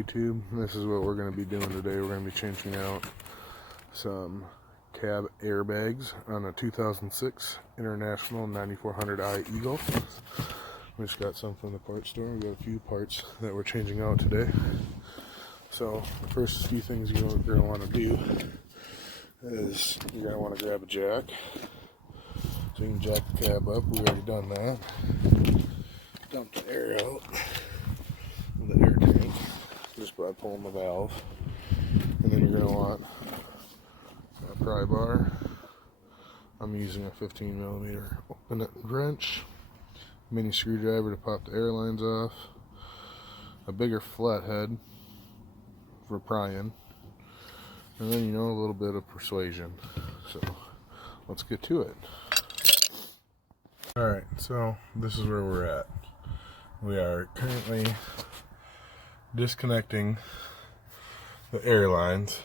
YouTube. This is what we're going to be doing today. We're going to be changing out some cab airbags on a 2006 International 9400i Eagle. We just got some from the parts store. We got a few parts that we're changing out today. So the first few things you're going to want to do is you're going to want to grab a jack. So you can jack the cab up. We've already done that. Dump the air out of the air tank just by pulling the valve. And then you're going to want a pry bar. I'm using a 15mm open wrench, mini screwdriver to pop the air lines off, a bigger flathead for prying, and then a little bit of persuasion. So let's get to it. Alright, so this is where we're at. We are currently disconnecting the air lines.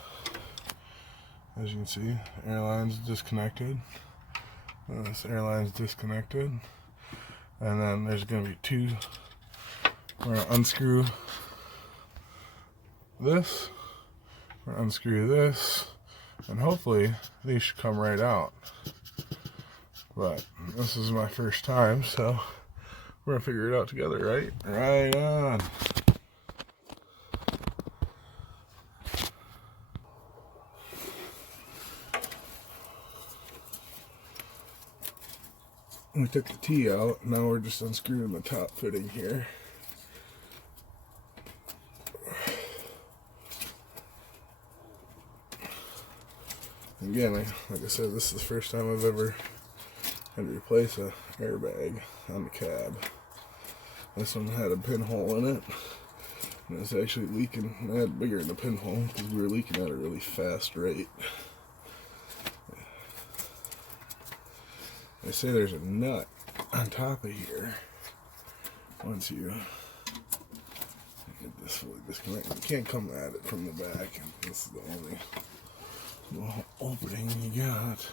As you can see, air lines disconnected. This air line's disconnected. And then there's going to be two. We're going to unscrew this. We're going to unscrew this. And hopefully these should come right out. But this is my first time, so we're going to figure it out together, right? Right on. We took the T out, now we're just unscrewing the top fitting here. Again, like I said, this is the first time I've ever had to replace an airbag on the cab. This one had a pinhole in it, and it's actually leaking. I had bigger than a pinhole because we were leaking at a really fast rate. They say there's a nut on top of here. Once you get this fully disconnected, you can't come at it from the back. And this is the only little opening you got.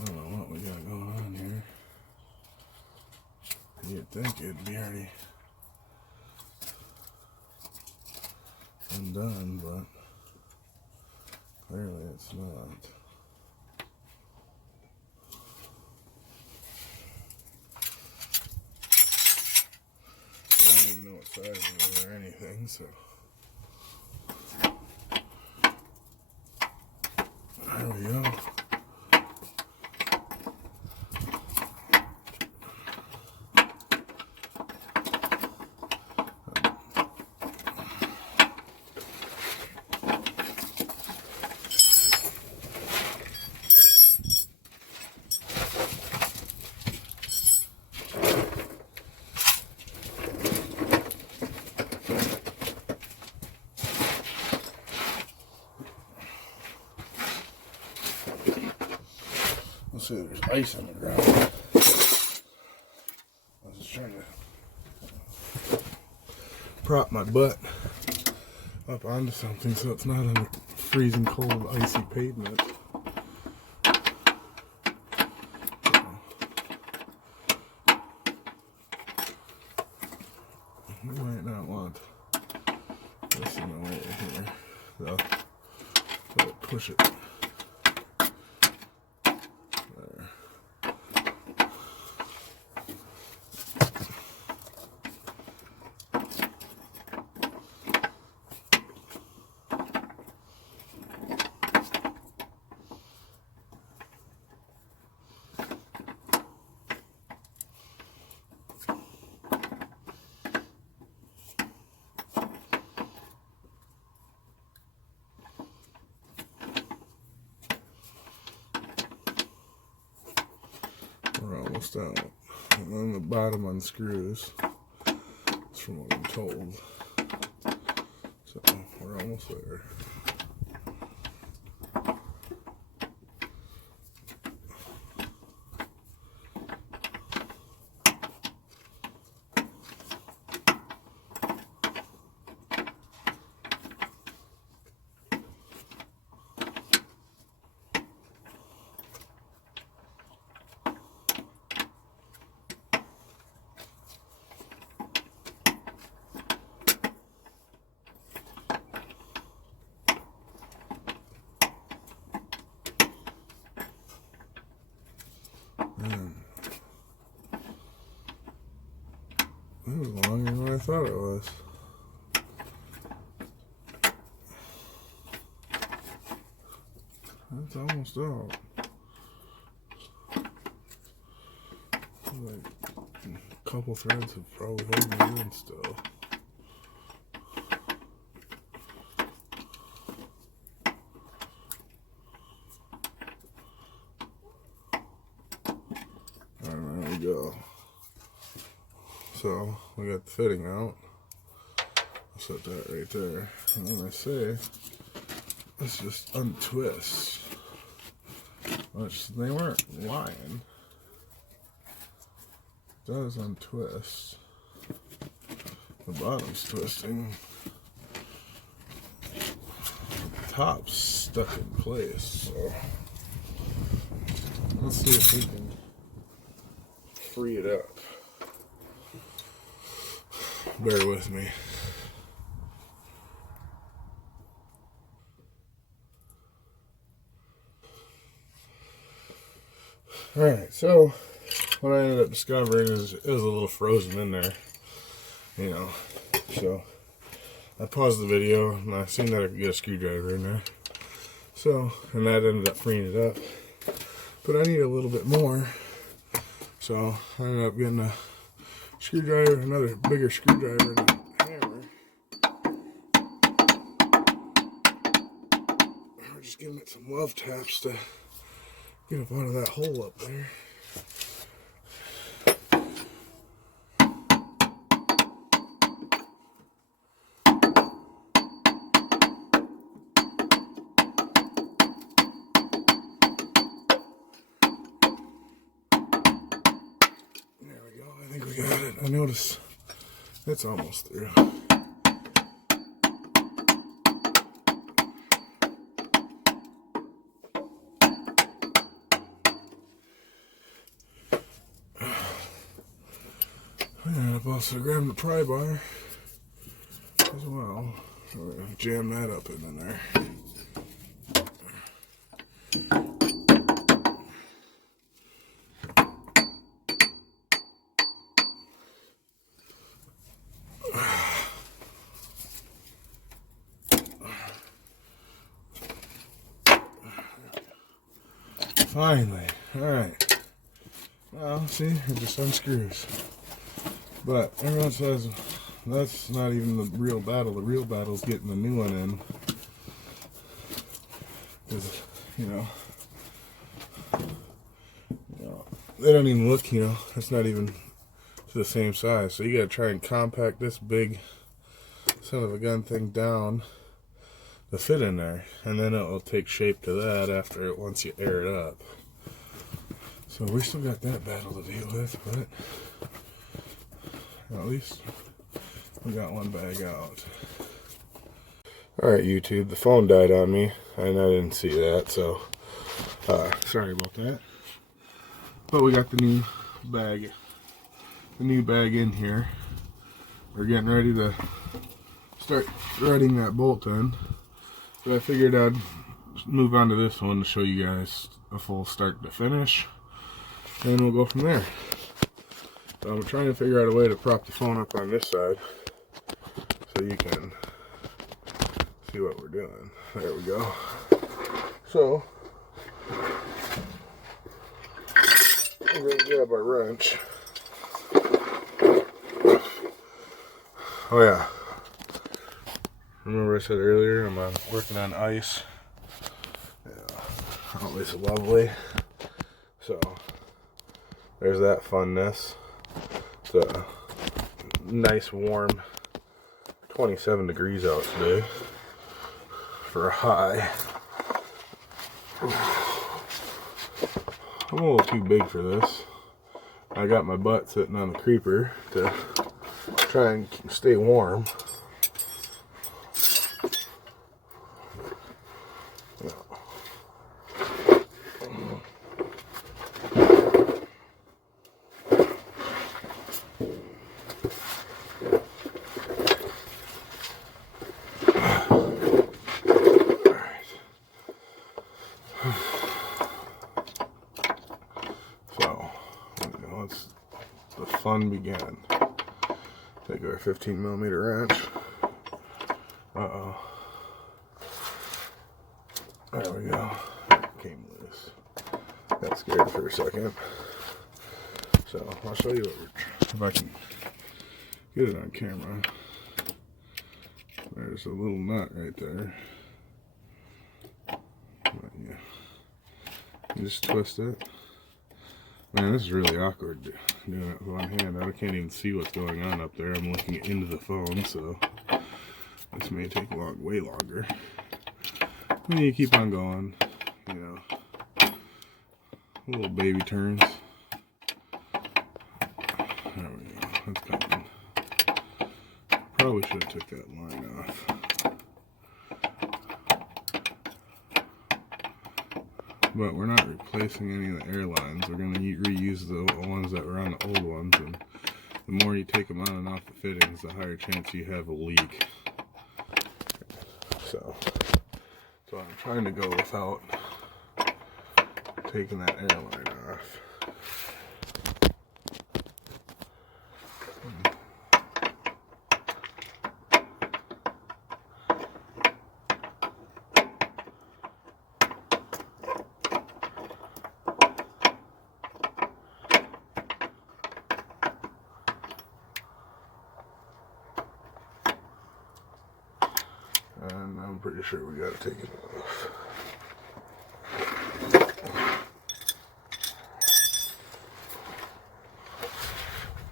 I don't know what we got going on here. You'd think it'd be already undone, but clearly it's not. I don't even know what size it is or anything, so there we go. Let's see, there's ice on the ground. I was just trying to prop my butt up onto something so it's not on a freezing cold, icy pavement. You might not want this in the way here, so I'll push it. We're almost out. And then the bottom unscrews. That's from what I'm told. So we're almost there. Man, that was longer than I thought it was. That's almost out. Like, a couple threads have probably held me in still. Alright, there we go. So, we got the fitting out. I'll set that right there. And then I say, let's just untwist. Which they weren't lying. It does untwist. The bottom's twisting. The top's stuck in place. So let's see if we can free it up. Bear with me. Alright, so what I ended up discovering is it was a little frozen in there, you know. So I paused the video and I seen that I could get a screwdriver in there. So, and that ended up freeing it up. But I need a little bit more. So I ended up getting a screwdriver, another bigger screwdriver, and a hammer. We're just giving it some love taps to get up out of that hole up there. There we go. I think we got it. I noticed it's almost through. And I've also grabbed the pry bar as well. So we're going to jam that up in there. Finally. Alright. Well, see, it just unscrews. But everyone says that's not even the real battle. The real battle is getting the new one in. Because, you know, they don't even look, you know, it's not even to the same size. So you gotta try and compact this big son of a gun thing down to fit in there. And then it'll take shape to that after it, once you air it up. So we still got that battle to deal with, but at least we got one bag out. Alright, YouTube, the phone died on me and I didn't see that, so sorry about that. But we got the new bag in here. We're getting ready to start threading that bolt in. But I figured I'd move on to this one to show you guys a full start to finish. And we'll go from there. So I'm trying to figure out a way to prop the phone up on this side so you can see what we're doing. There we go. So we're going to grab our wrench. Oh yeah. Remember I said earlier I'm working on ice. Yeah, always lovely. So there's that funness. It's a nice warm 27 degrees out today for a high. I'm a little too big for this. I got my butt sitting on the creeper to try and stay warm. So it's the fun began. Take our 15mm wrench. Uh-oh. There we go. It came loose. Got scared for a second. So I'll show you if I can get it on camera. There's a little nut right there. But yeah. You just twist it. Man, this is really awkward doing it with one hand. I can't even see what's going on up there. I'm looking into the phone, so this may take way longer. And you keep on going, you know. Little baby turns. There we go. That's coming. Probably should have took that line off. But we're not replacing any of the air lines. We're going to reuse the ones that were on the old ones. And the more you take them on and off the fittings, the higher chance you have a leak. So I'm trying to go without taking that air line off. And I'm pretty sure we gotta take it off.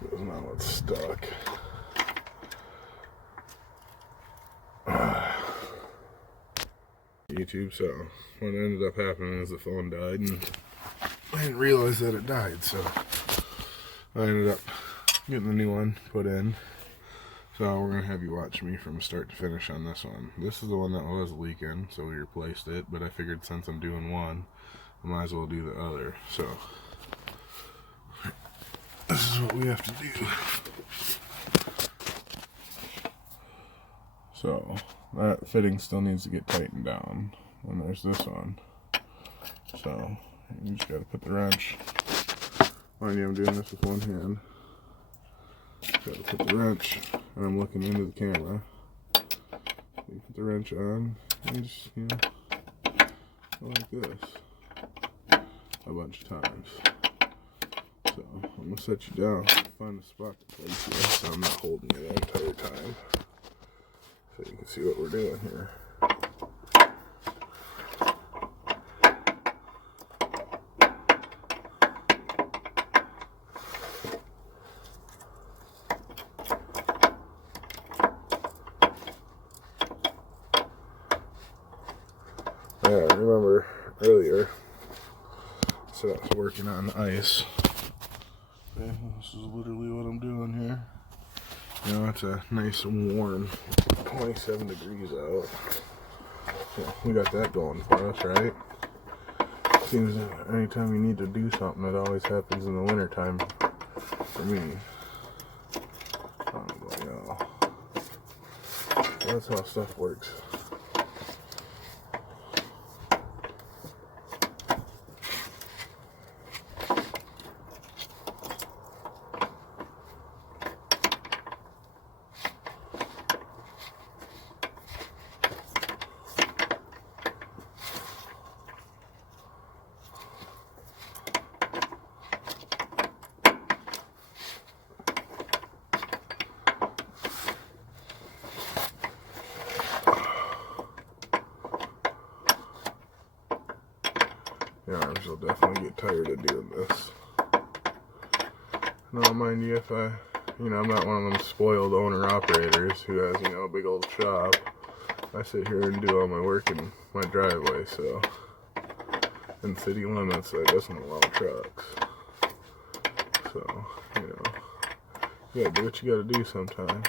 Because now it's stuck. YouTube, so what ended up happening is the phone died, and I didn't realize that it died, so I ended up getting a new one put in. So we're going to have you watch me from start to finish on this one. This is the one that was leaking, so we replaced it, but I figured since I'm doing one, I might as well do the other. So this is what we have to do. So that fitting still needs to get tightened down. And there's this one. So you just got to put the wrench. Mind you, I'm doing this with one hand. Got to put the wrench, and I'm looking into the camera. You put the wrench on, and you just, you know, go like this a bunch of times. So I'm gonna set you down, find a spot to place you, so I'm not holding it the entire time, so you can see what we're doing here. Yeah, I remember earlier, so I was working on ice. Okay, this is literally what I'm doing here. You know, it's a nice warm 27 degrees out. So we got that going for us, right? Seems that anytime you need to do something, it always happens in the wintertime for me. Oh, boy, y'all. That's how stuff works. Your arms will definitely get tired of doing this. Now, mind you, if I'm not one of them spoiled owner-operators who has, a big old shop. I sit here and do all my work in my driveway, so in city limits, that doesn't allow trucks. So, you gotta do what you gotta do sometimes.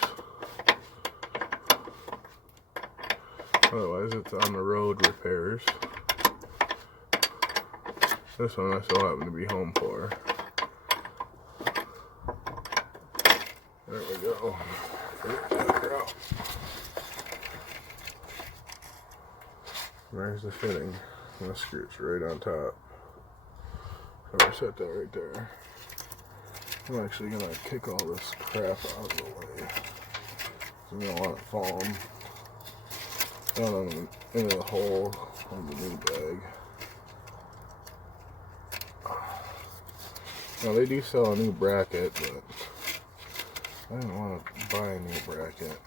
Otherwise, it's on the road repairs. This one I still happen to be home for. There we go. There's the fitting. And the screw's right on top. So we'll set that right there. I'm actually going to kick all this crap out of the way. So we don't want it falling down into the hole on the new bag. Now they do sell a new bracket, but I didn't want to buy a new bracket.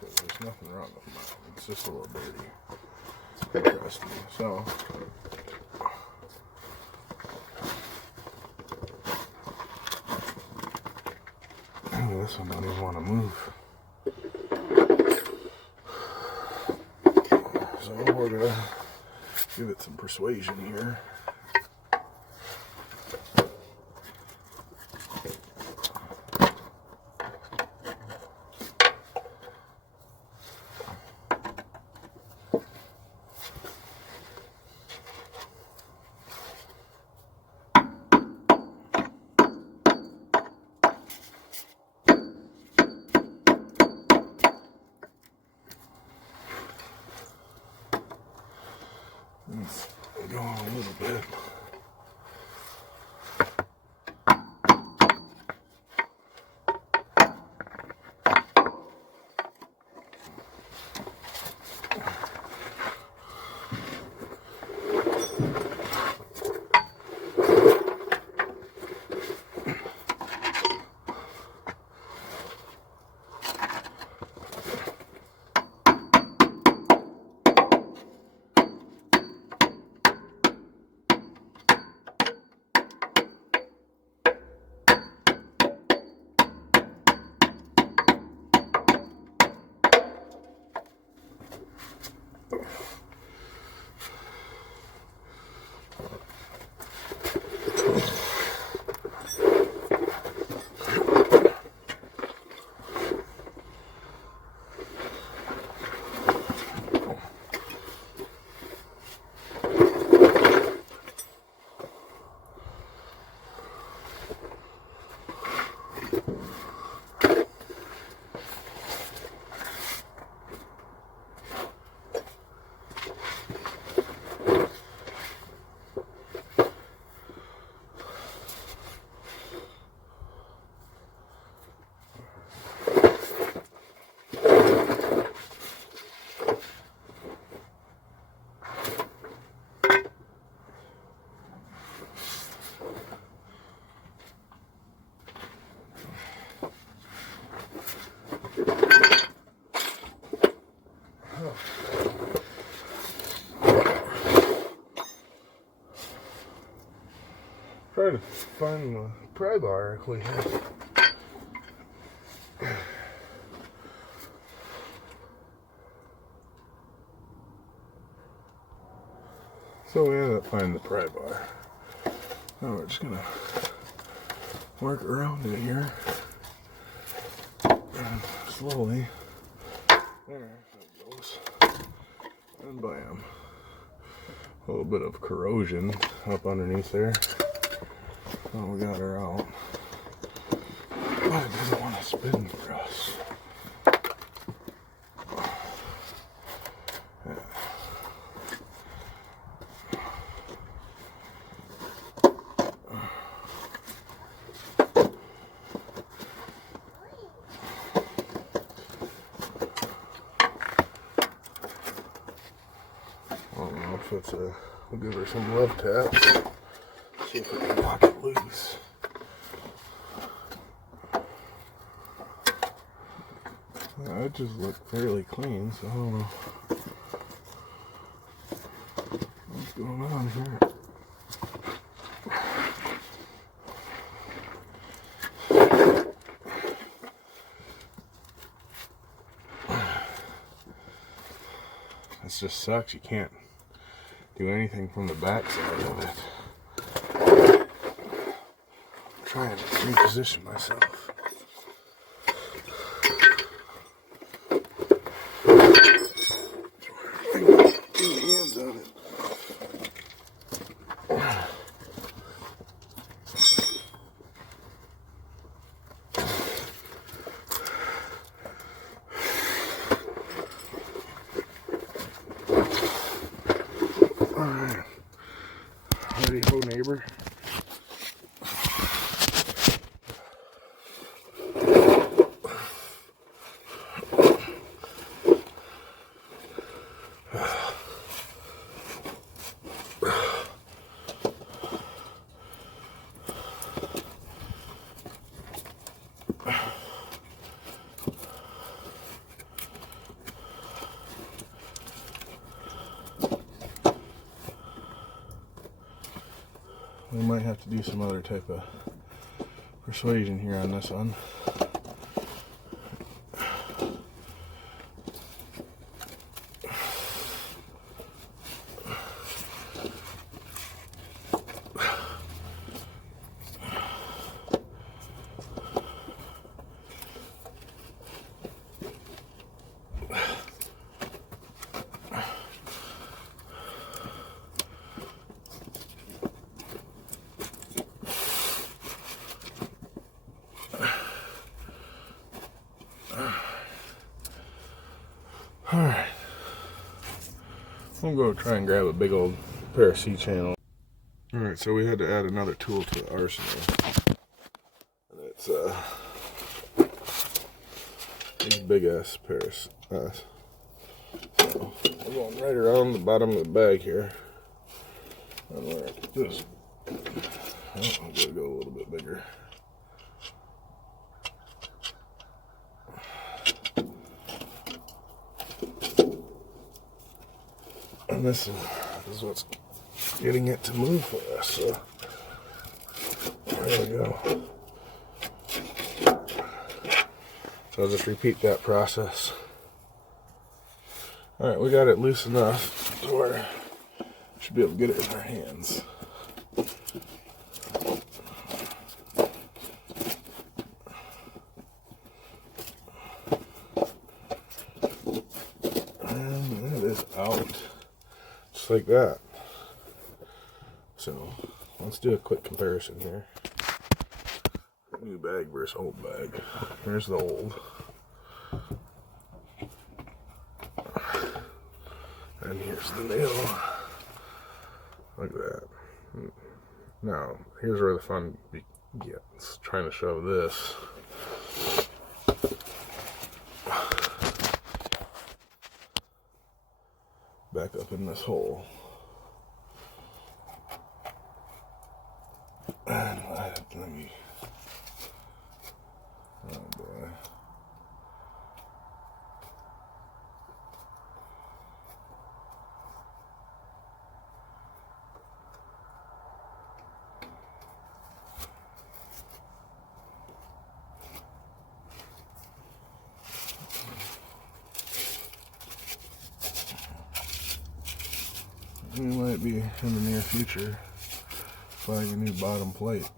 There's nothing wrong with mine. It's just a little dirty. Trust me. So this one don't even want to move. So we're gonna give it some persuasion here. Go on a little bit. Try to find the pry bar if we have. So we ended up finding the pry bar. Now we're just gonna work around it here. And slowly. There it goes. And bam. A little bit of corrosion up underneath there. Oh, we got her out. But it doesn't want to spin for us. Yeah. I don't know if it's a. We'll give her some love taps. See if we can knock it loose. Yeah, it just looked fairly clean, so I don't know what's going on here. This just sucks. You can't do anything from the back side of it. Trying to reposition myself. Get my hands on it. Alright. Ready, ho neighbor. have to do some other type of persuasion here on this one. Alright, I'm going to try and grab a big old pair of C-channel. Alright, so we had to add another tool to the arsenal. And it's these big ass pairs. So I'm going right around the bottom of the bag here. And we're just, I'm going to go a little bit bigger. And this is what's getting it to move for us. So there we go. So I'll just repeat that process. Alright, we got it loose enough to where we should be able to get it in our hands. And it is out. Just like that. So let's do a quick comparison here. New bag versus old bag. Here's the old. And here's the new. Look at that. Now, here's where the fun begins. Trying to shove this back up in this hole. And let me. Oh boy. We might be in the near future buying a new bottom plate.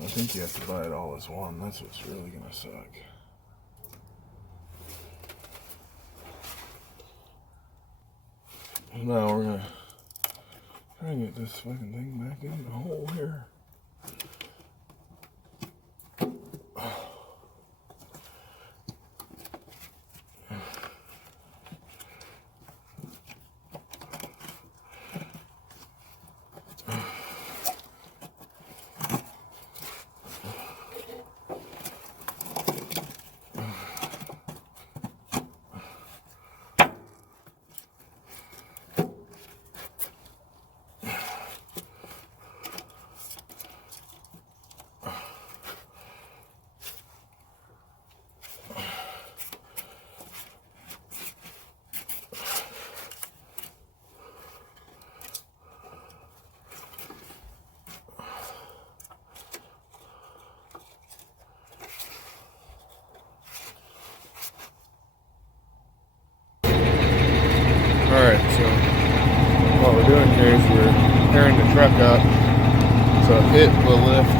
I think you have to buy it all as one. That's what's really gonna suck. Now we're gonna try and get this fucking thing back in the hole here. Alright, so what we're doing here is we're pairing the truck up so it will lift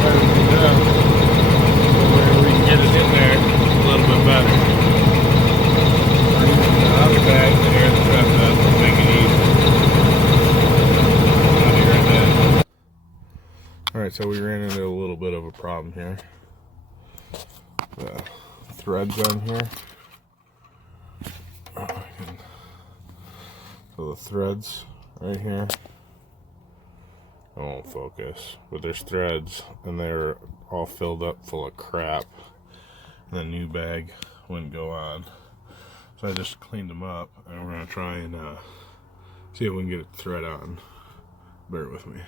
where we can get it in there a little bit better. We're using the other bag to air the truck up to make it easy. Alright, so we ran into a little bit of a problem here. The threads on here. So the threads right here, I won't focus, but there's threads and they're all filled up full of crap. And the new bag wouldn't go on. So I just cleaned them up and we're gonna try and see if we can get a thread on. Bear with me.